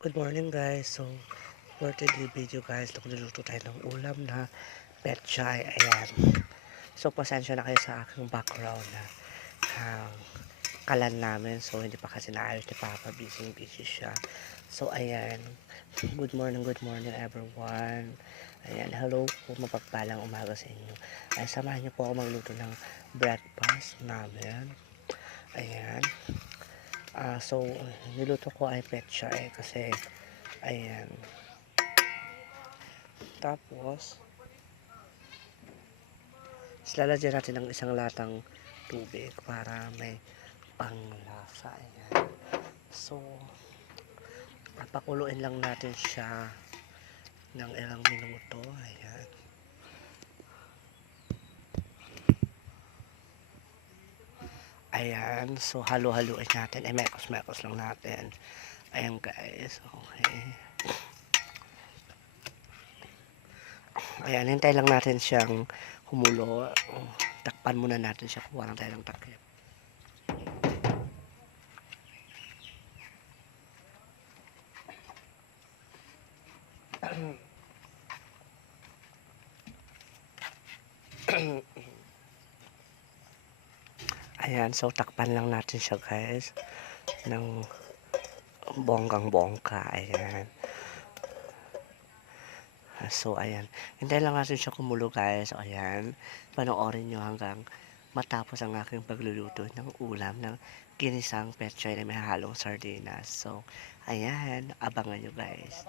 Good morning guys. So, for today video guys, nagluluto tayo ng ulam na petchay. Ayan. So, pasensya na kayo sa aking background na kalan namin. So, hindi pa kasi naayos ni Papa. Busy siya. So, ayan. Good morning everyone. Ayan, hello po. Mapagpalang umaga sa inyo. Ay, samahan niyo po ako magluto ng breakfast namin. Ayan. So, niluto ko ay petchay kasi ayan. Tapos, lalagyan natin ng isang latang tubig para may panglasa. Ayan. So, papakuluin lang natin siya ng ilang minuto. Ayan. Ayan. So, halo-haluin natin. Mekos-mekos lang natin. Ayan guys. Okay. Ayan. Hintay lang natin siyang humulo. Takpan muna natin siya. Kuha lang tayo ng takip. Ayan, so takpan lang natin siya guys ng bonggang-bongga. Ayan. So, ayan. Hintayin lang natin siya kumulo guys. Ayan. Panoorin nyo hanggang matapos ang aking pagluluto ng ulam ng ginisang petchay na may halong sardinas. So, ayan. Abangan nyo guys.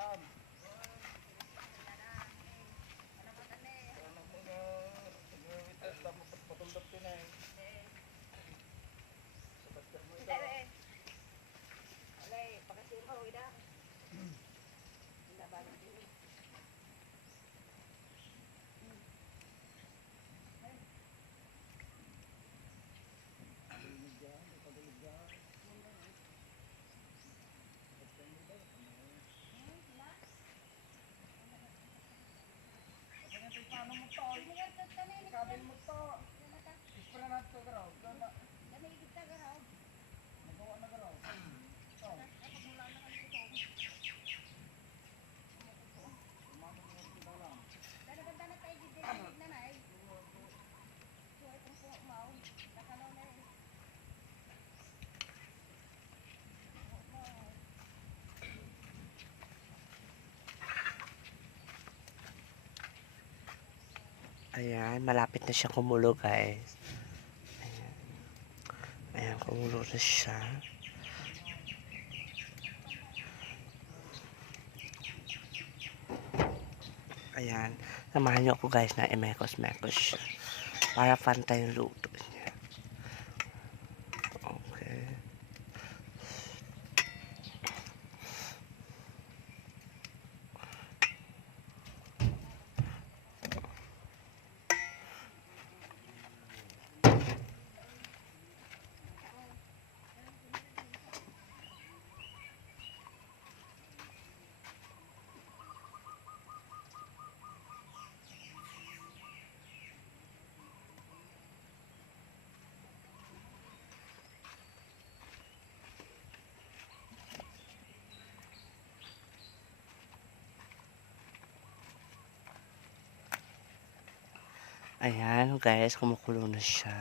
Ayan, malapit na siya kumulo guys. Ayan, ayan kumulo na siya. Ayan, samahan nyo ako guys na imekos-mekos siya. Para pantay yung luto niya. Okay. Ayan guys, kumukulo na siya.